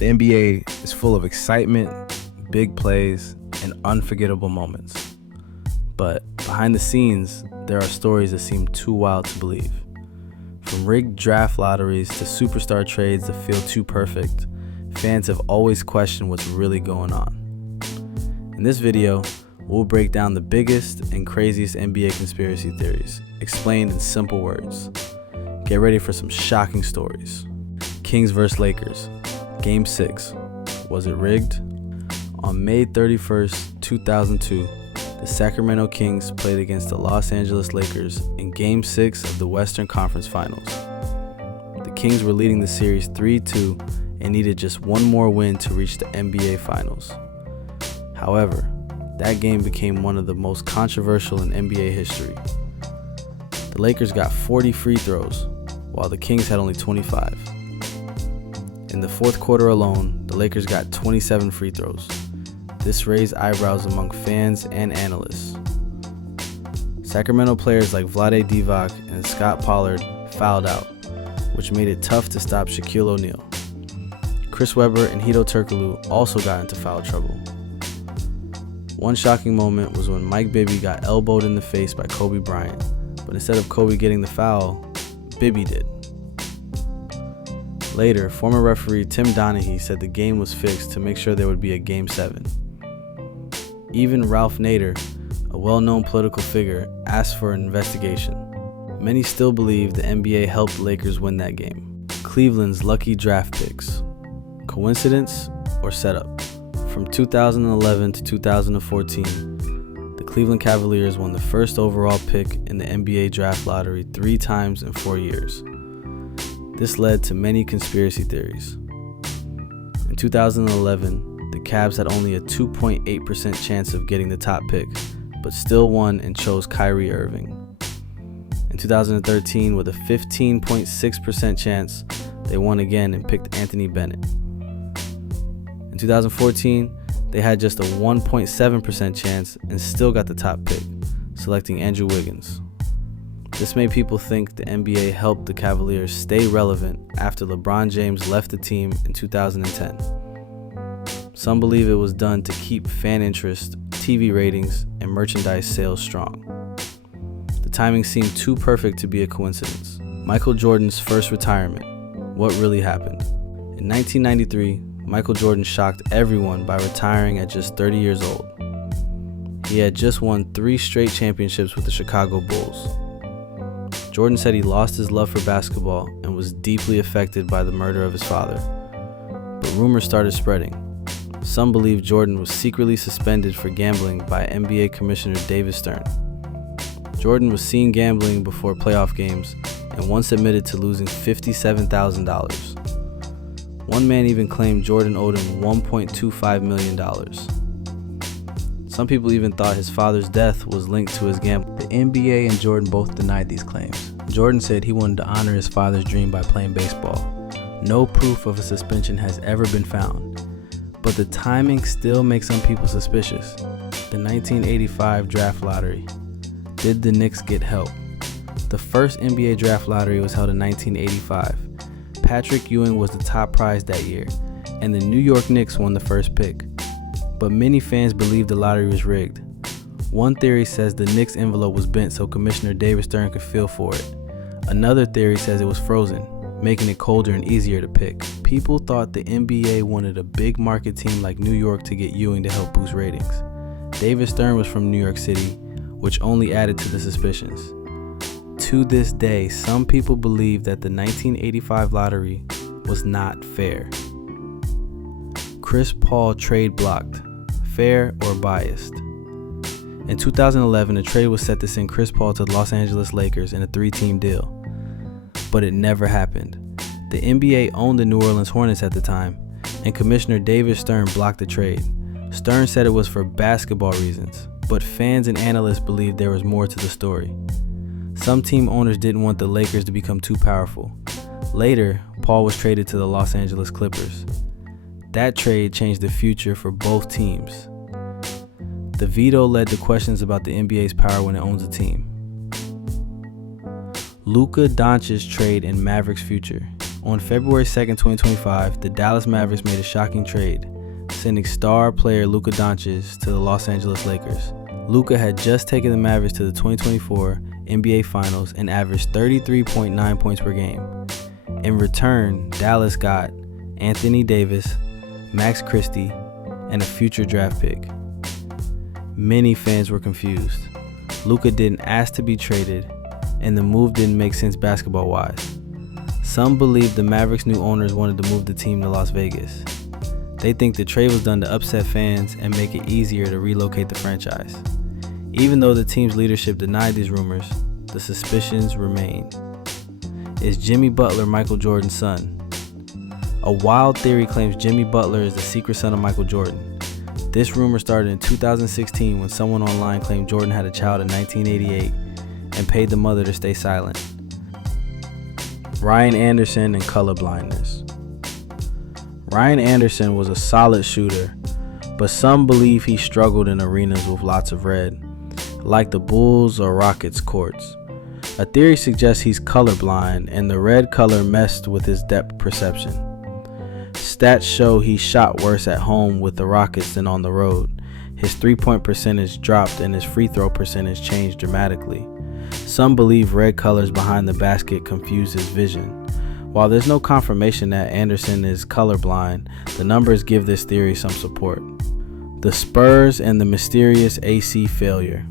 The NBA is full of excitement, big plays, and unforgettable moments. But behind the scenes, there are stories that seem too wild to believe. From rigged draft lotteries to superstar trades that feel too perfect, fans have always questioned what's really going on. In this video, we'll break down the biggest and craziest NBA conspiracy theories, explained in simple words. Get ready for some shocking stories. Kings vs. Lakers, Game 6. Was it rigged? On May 31st, 2002, the Sacramento Kings played against the Los Angeles Lakers in Game 6 of the Western Conference Finals. The Kings were leading the series 3-2 and needed just one more win to reach the NBA Finals. However, that game became one of the most controversial in NBA history. The Lakers got 40 free throws, while the Kings had only 25. In the fourth quarter alone, the Lakers got 27 free throws. This raised eyebrows among fans and analysts. Sacramento players like Vlade Divac and Scott Pollard fouled out, which made it tough to stop Shaquille O'Neal. Chris Webber and Hedo Turkoglu also got into foul trouble. One shocking moment was when Mike Bibby got elbowed in the face by Kobe Bryant, but instead of Kobe getting the foul, Bibby did. Later, former referee Tim Donaghy said the game was fixed to make sure there would be a Game 7. Even Ralph Nader, a well-known political figure, asked for an investigation. Many still believe the NBA helped the Lakers win that game. Cleveland's lucky draft picks. Coincidence or setup? From 2011 to 2014, the Cleveland Cavaliers won the first overall pick in the NBA draft lottery 3 times in 4 years. This led to many conspiracy theories. In 2011, the Cavs had only a 2.8% chance of getting the top pick, but still won and chose Kyrie Irving. In 2013, with a 15.6% chance, they won again and picked Anthony Bennett. In 2014, they had just a 1.7% chance and still got the top pick, selecting Andrew Wiggins. This made people think the NBA helped the Cavaliers stay relevant after LeBron James left the team in 2010. Some believe it was done to keep fan interest, TV ratings, and merchandise sales strong. The timing seemed too perfect to be a coincidence. Michael Jordan's first retirement. What really happened? In 1993, Michael Jordan shocked everyone by retiring at just 30 years old. He had just won 3 straight championships with the Chicago Bulls. Jordan said he lost his love for basketball and was deeply affected by the murder of his father. But rumors started spreading. Some believe Jordan was secretly suspended for gambling by NBA Commissioner David Stern. Jordan was seen gambling before playoff games and once admitted to losing $57,000. One man even claimed Jordan owed him $1.25 million. Some people even thought his father's death was linked to his gambling. The NBA and Jordan both denied these claims. Jordan said he wanted to honor his father's dream by playing baseball. No proof of a suspension has ever been found, but the timing still makes some people suspicious. The 1985 draft lottery. Did the Knicks get help? The first NBA draft lottery was held in 1985. Patrick Ewing was the top prize that year, and the New York Knicks won the first pick. But many fans believe the lottery was rigged. One theory says the Knicks envelope was bent so Commissioner David Stern could feel for it. Another theory says it was frozen, making it colder and easier to pick. People thought the NBA wanted a big market team like New York to get Ewing to help boost ratings. David Stern was from New York City, which only added to the suspicions. To this day, some people believe that the 1985 lottery was not fair. Chris Paul trade blocked. Fair or biased? In 2011, a trade was set to send Chris Paul to the Los Angeles Lakers in a 3-team deal, but it never happened. The NBA owned the New Orleans Hornets at the time, and Commissioner David Stern blocked the trade. Stern said it was for basketball reasons, but fans and analysts believed there was more to the story. Some team owners didn't want the Lakers to become too powerful. Later, Paul was traded to the Los Angeles Clippers. That trade changed the future for both teams. The veto led to questions about the NBA's power when it owns a team. Luka Doncic's trade and Mavericks' future. On February 2nd, 2025, the Dallas Mavericks made a shocking trade, sending star player Luka Doncic to the Los Angeles Lakers. Luka had just taken the Mavericks to the 2024 NBA Finals and averaged 33.9 points per game. In return, Dallas got Anthony Davis, Max Christie, and a future draft pick. Many fans were confused. Luka didn't ask to be traded, and the move didn't make sense basketball-wise. Some believe the Mavericks' new owners wanted to move the team to Las Vegas. They think the trade was done to upset fans and make it easier to relocate the franchise. Even though the team's leadership denied these rumors, the suspicions remain. Is Jimmy Butler Michael Jordan's son? A wild theory claims Jimmy Butler is the secret son of Michael Jordan. This rumor started in 2016 when someone online claimed Jordan had a child in 1988 and paid the mother to stay silent. Ryan Anderson and colorblindness. Ryan Anderson was a solid shooter, but some believe he struggled in arenas with lots of red, like the Bulls or Rockets courts. A theory suggests he's colorblind and the red color messed with his depth perception. Stats show he shot worse at home with the Rockets than on the road. His three-point percentage dropped and his free throw percentage changed dramatically. Some believe red colors behind the basket confuse his vision. While there's no confirmation that Anderson is colorblind, the numbers give this theory some support. The Spurs and the mysterious AC failure.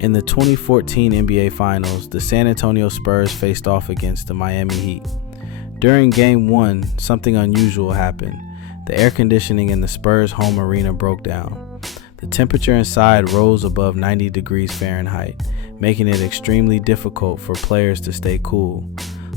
In the 2014 NBA Finals, the San Antonio Spurs faced off against the Miami Heat. During Game 1, something unusual happened. The air conditioning in the Spurs' home arena broke down. The temperature inside rose above 90 degrees Fahrenheit, making it extremely difficult for players to stay cool.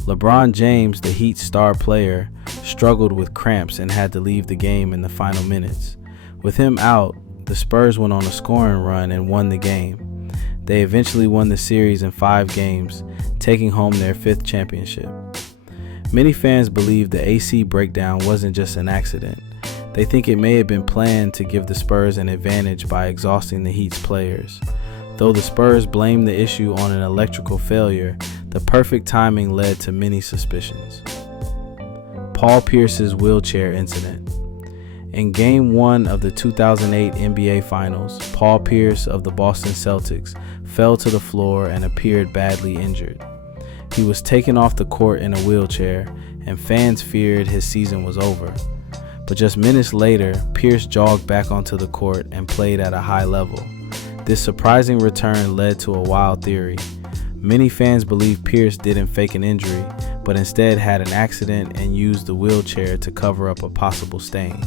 LeBron James, the Heat's star player, struggled with cramps and had to leave the game in the final minutes. With him out, the Spurs went on a scoring run and won the game. They eventually won the series in 5 games, taking home their 5th championship. Many fans believe the AC breakdown wasn't just an accident. They think it may have been planned to give the Spurs an advantage by exhausting the Heat's players. Though the Spurs blamed the issue on an electrical failure, the perfect timing led to many suspicions. Paul Pierce's wheelchair incident. In Game 1 of the 2008 NBA Finals, Paul Pierce of the Boston Celtics fell to the floor and appeared badly injured. He was taken off the court in a wheelchair, and fans feared his season was over. But just minutes later, Pierce jogged back onto the court and played at a high level. This surprising return led to a wild theory. Many fans believe Pierce didn't fake an injury, but instead had an accident and used the wheelchair to cover up a possible stain.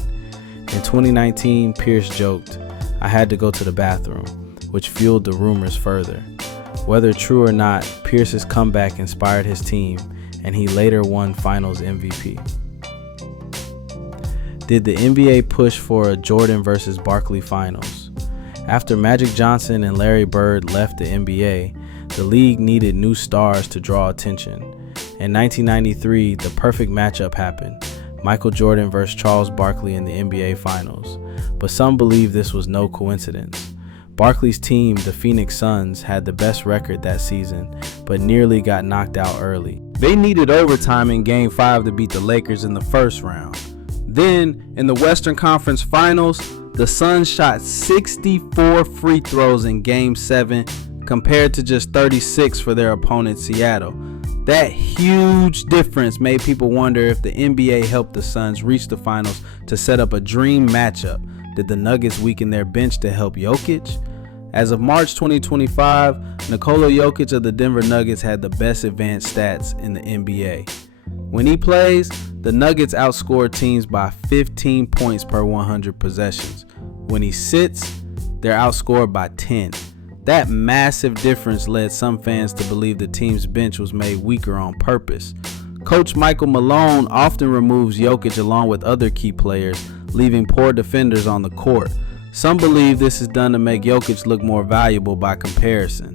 In 2019, Pierce joked, "I had to go to the bathroom," which fueled the rumors further. Whether true or not, Pierce's comeback inspired his team, and he later won Finals MVP. Did the NBA push for a Jordan versus Barkley Finals? After Magic Johnson and Larry Bird left the NBA, the league needed new stars to draw attention. In 1993, the perfect matchup happened: Michael Jordan versus Charles Barkley in the NBA Finals. But some believe this was no coincidence. Barkley's team, the Phoenix Suns, had the best record that season, but nearly got knocked out early. They needed overtime in Game 5 to beat the Lakers in the first round. Then, in the Western Conference Finals, the Suns shot 64 free throws in Game 7 compared to just 36 for their opponent Seattle. That huge difference made people wonder if the NBA helped the Suns reach the finals to set up a dream matchup. Did the Nuggets weaken their bench to help Jokic? As of March 2025, Nikola Jokic of the Denver Nuggets had the best advanced stats in the NBA. When he plays, the Nuggets outscore teams by 15 points per 100 possessions. When he sits, they're outscored by 10. That massive difference led some fans to believe the team's bench was made weaker on purpose. Coach Michael Malone often removes Jokic along with other key players, leaving poor defenders on the court. Some believe this is done to make Jokic look more valuable by comparison.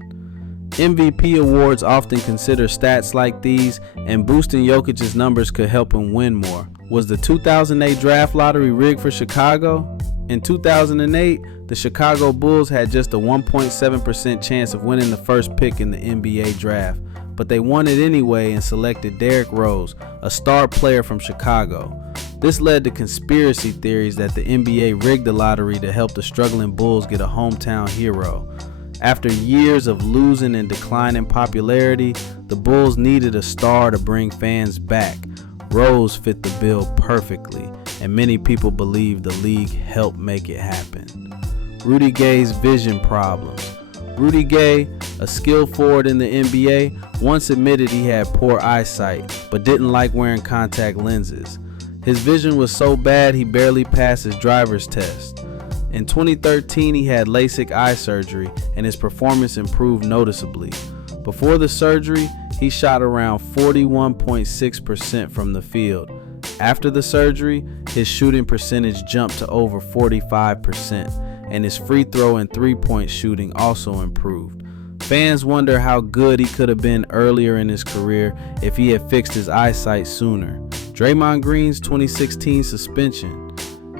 MVP awards often consider stats like these, and boosting Jokic's numbers could help him win more. Was the 2008 draft lottery rigged for Chicago? In 2008, the Chicago Bulls had just a 1.7% chance of winning the first pick in the NBA draft, but they won it anyway and selected Derrick Rose, a star player from Chicago. This led to conspiracy theories that the NBA rigged the lottery to help the struggling Bulls get a hometown hero. After years of losing and declining popularity, the Bulls needed a star to bring fans back. Rose fit the bill perfectly, and many people believe the league helped make it happen. Rudy Gay's vision problems. Rudy Gay, a skilled forward in the NBA, once admitted he had poor eyesight, but didn't like wearing contact lenses. His vision was so bad he barely passed his driver's test. In 2013, he had LASIK eye surgery, and his performance improved noticeably. Before the surgery, he shot around 41.6% from the field. After the surgery, his shooting percentage jumped to over 45%, and his free throw and three-point shooting also improved. Fans wonder how good he could have been earlier in his career if he had fixed his eyesight sooner. Draymond Green's 2016 suspension.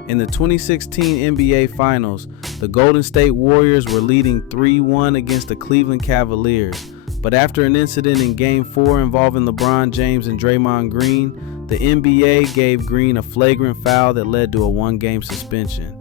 In the 2016 NBA Finals, the Golden State Warriors were leading 3-1 against the Cleveland Cavaliers, but after an incident in Game 4 involving LeBron James and Draymond Green, the NBA gave Green a flagrant foul that led to a one-game suspension.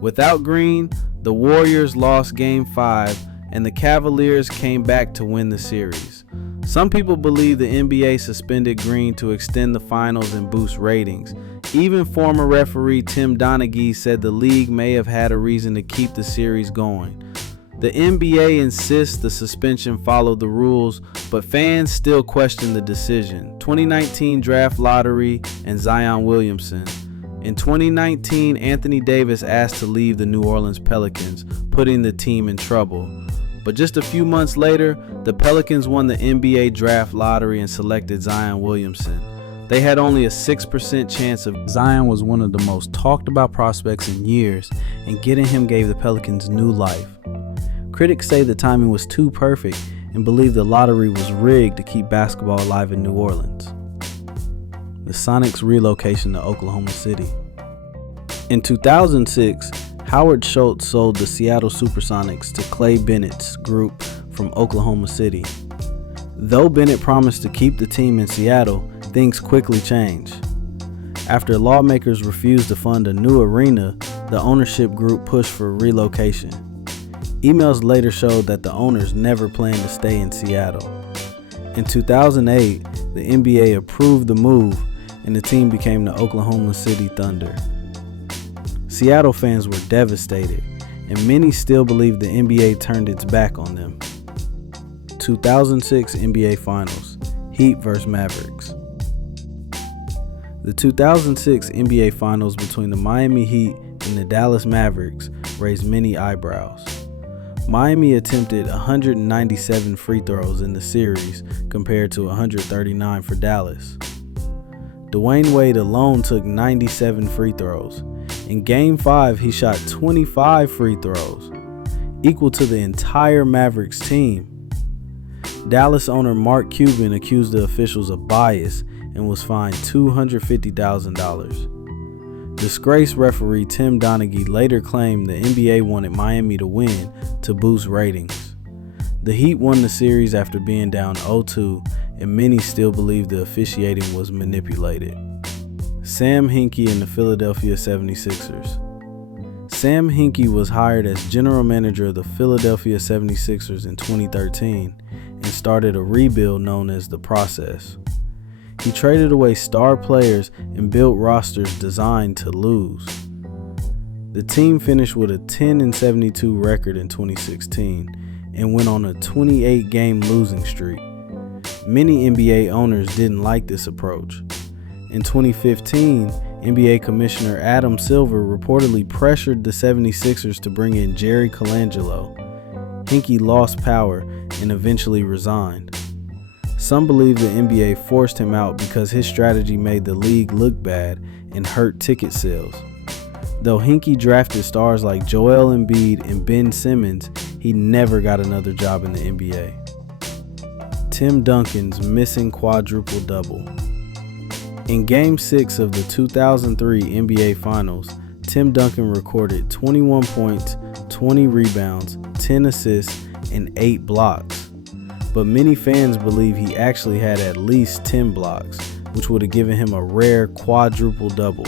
Without Green, the Warriors lost Game 5, and the Cavaliers came back to win the series. Some people believe the NBA suspended Green to extend the finals and boost ratings. Even former referee Tim Donaghy said the league may have had a reason to keep the series going. The NBA insists the suspension followed the rules, but fans still question the decision. 2019 draft lottery and Zion Williamson. In 2019, Anthony Davis asked to leave the New Orleans Pelicans, putting the team in trouble. But just a few months later, the Pelicans won the NBA draft lottery and selected Zion Williamson. They had only a 6% chance of. Zion was one of the most talked about prospects in years, and getting him gave the Pelicans new life. Critics say the timing was too perfect and believe the lottery was rigged to keep basketball alive in New Orleans. The Sonics' relocation to Oklahoma City. In 2006, Howard Schultz sold the Seattle Supersonics to Clay Bennett's group from Oklahoma City. Though Bennett promised to keep the team in Seattle, things quickly changed. After lawmakers refused to fund a new arena, the ownership group pushed for relocation. Emails later showed that the owners never planned to stay in Seattle. In 2008, the NBA approved the move, and the team became the Oklahoma City Thunder. Seattle fans were devastated, and many still believe the NBA turned its back on them. 2006 NBA Finals, Heat vs. Mavericks. The 2006 NBA Finals between the Miami Heat and the Dallas Mavericks raised many eyebrows. Miami attempted 197 free throws in the series compared to 139 for Dallas. Dwayne Wade alone took 97 free throws. In Game 5, he shot 25 free throws, equal to the entire Mavericks team. Dallas owner Mark Cuban accused the officials of bias and was fined $250,000. Disgraced referee Tim Donaghy later claimed the NBA wanted Miami to win to boost ratings. The Heat won the series after being down 0-2, and many still believe the officiating was manipulated. Sam Hinkie and the Philadelphia 76ers. Sam Hinkie was hired as general manager of the Philadelphia 76ers in 2013 and started a rebuild known as The Process. He traded away star players and built rosters designed to lose. The team finished with a 10-72 record in 2016 and went on a 28-game losing streak. Many NBA owners didn't like this approach. In 2015, NBA Commissioner Adam Silver reportedly pressured the 76ers to bring in Jerry Colangelo. Hinkie lost power and eventually resigned. Some believe the NBA forced him out because his strategy made the league look bad and hurt ticket sales. Though Hinkie drafted stars like Joel Embiid and Ben Simmons, he never got another job in the NBA. Tim Duncan's missing quadruple double. In Game 6 of the 2003 NBA Finals, Tim Duncan recorded 21 points, 20 rebounds, 10 assists, and 8 blocks. but many fans believe he actually had at least 10 blocks, which would have given him a rare quadruple double.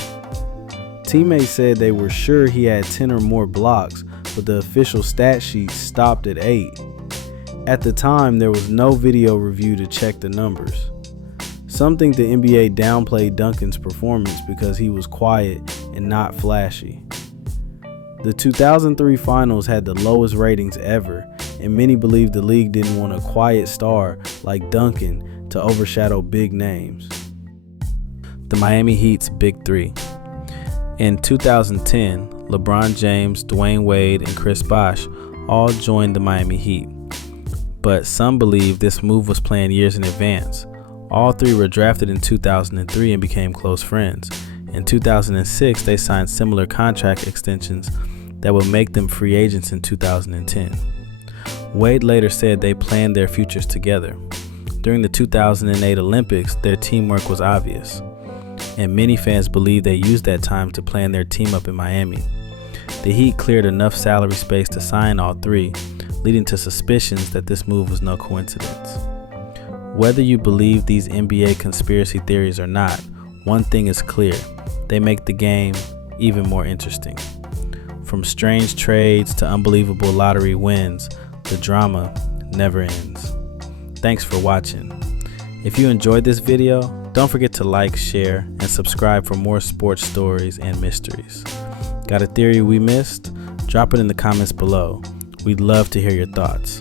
Teammates said they were sure he had 10 or more blocks, but the official stat sheet stopped at 8. At the time, there was no video review to check the numbers. Some think the NBA downplayed Duncan's performance because he was quiet and not flashy. The 2003 finals had the lowest ratings ever, and many believe the league didn't want a quiet star like Duncan to overshadow big names. The Miami Heat's Big Three. In 2010, LeBron James, Dwayne Wade, and Chris Bosh all joined the Miami Heat. But some believe this move was planned years in advance. All three were drafted in 2003 and became close friends. In 2006, they signed similar contract extensions that would make them free agents in 2010. Wade later said they planned their futures together. During the 2008 Olympics, their teamwork was obvious, and many fans believe they used that time to plan their team up in Miami. The Heat cleared enough salary space to sign all three, leading to suspicions that this move was no coincidence. Whether you believe these NBA conspiracy theories or not, one thing is clear: they make the game even more interesting. From strange trades to unbelievable lottery wins, the drama never ends. Thanks for watching. If you enjoyed this video, don't forget to like, share, and subscribe for more sports stories and mysteries. Got a theory we missed? Drop it in the comments below. We'd love to hear your thoughts.